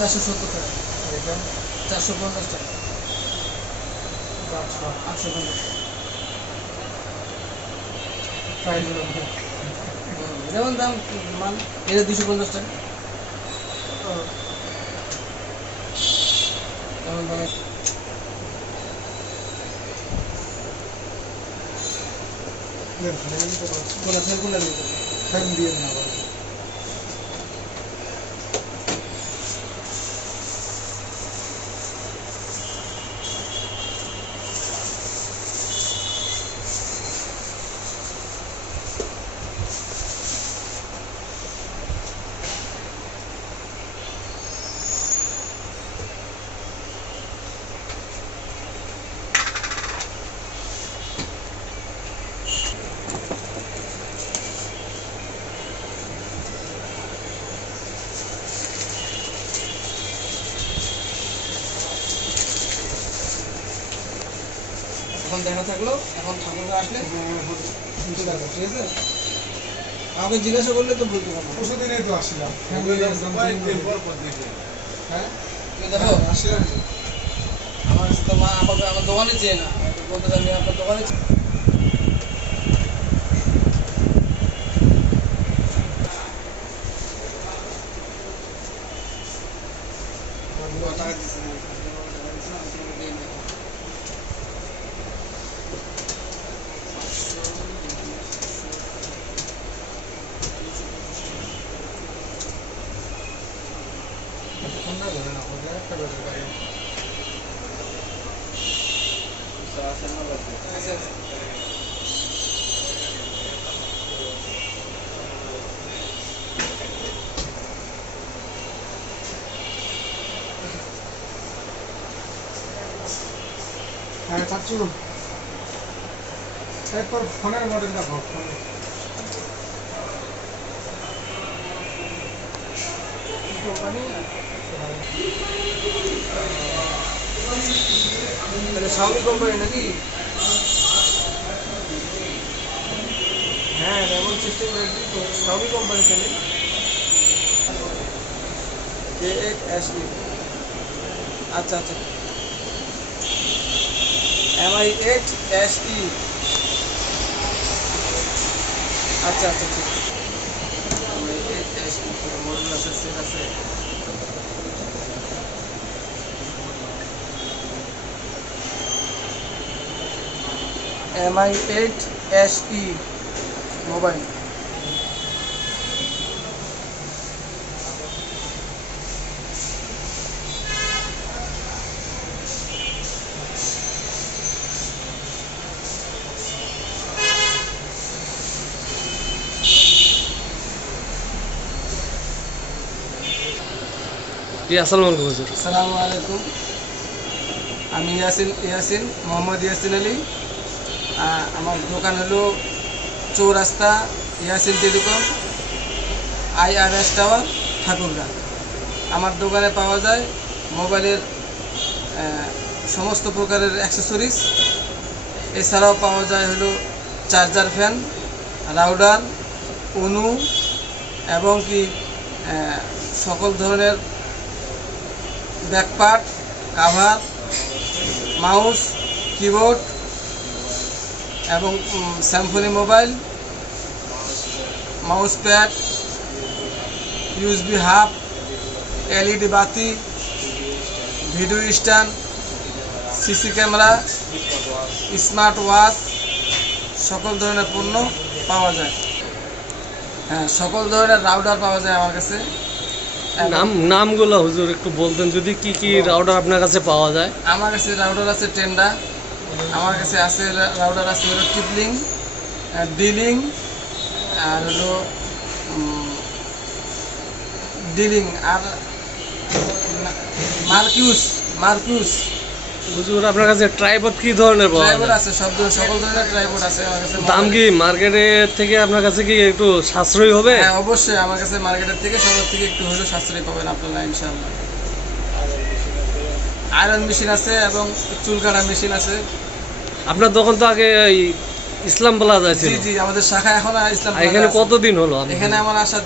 470 টাকা, 450 টাকা, 850 যেমন দাম মান। এটা 250 টাকা যেমন দামে। ফ্যান দিয়ে না এখন দেখা থাকলো। এখন ঠাকুরকে আসলে ঠিক আছে, আমাকে জিজ্ঞাসা করলে তো বলতে পারবো। পরশুদিনে তো আসলাম। হ্যাঁ দেখো আসলাম, আমার তো মা আমাকে আমার দোকানে চেয়ে না বলতে পারবি আপনার দোকানে টাকা দিচ্ছে না। হ্যাঁ চাচ্ছু, এরপর ফোনের মডেলটা ভাব। Xiaomi কোম্পানি নাকি? হ্যাঁ রেমন সিস্টেম রেডি তো Xiaomi কোম্পানি থেকে K8SE। আচ্ছা আচ্ছা, Mi8SE। আচ্ছা আচ্ছা ঠিক আছে, Mi8SE মডেল আছে, সেট আছে। Mi8SE mobile. আসসালামু আলাইকুম হুজুর। আসসালামু আলাইকুম, আমি ইয়াসিন মোহাম্মদ ইয়াসিন আলী। আমার দোকান হলো চৌরাস্তা Yasin telecom, IRS tower, Thakurgaon. আমার দোকানে পাওয়া যায় মোবাইলের সমস্ত প্রকারের অ্যাক্সেসরিজ। এছাড়াও পাওয়া যায় হলো চার্জার, ফ্যান, রাউটার, অনু এবং কি সকল ধরনের ব্যাকপার্ট, কাভার, মাউস, কিবোর্ড এবং Samsung mobile, mouse pad, USB hub, LED বাতি, video stand, CC camera, smart watch, সকল ধরনের পণ্য পাওয়া যায়। হ্যাঁ, সকল ধরনের রাউটার পাওয়া যায় আমার কাছে। নামগুলো হুজুর একটু বলতেন যদি কি কি রাউটার আপনার কাছে পাওয়া যায়? আমার কাছে রাউটার আছে টেন্ডা, আমার কাছে আছে রাউটার আছে হলো টিপলিং, ডিলিং, আর হলো ডিলিং, আর মার্কিউস। হুজুর আপনার কাছে ট্রাইপড কি ধরনের পাওয়া যায়? ট্রাইপড আছে, সকল ধরনের ট্রাইপড আছে আমার কাছে। দাম কি মার্কেটের থেকে আপনার কাছে কি একটু সাশ্রয়ী হবে? হ্যাঁ অবশ্যই, আমার কাছে মার্কেটের থেকে সবার থেকে একটু হলেও সাশ্রয়ী পাবেন আপনারা ইনশাআল্লাহ। আয়রন মেশিন আছে এবং চুল কাটা মেশিন আছে। আপনার দোকান তো আগে ইসলাম প্লাজা ছিল। জি জি, আমাদের শাখা এখন ইসলাম। এখানে কতদিন হলো? এখানে আমার আসার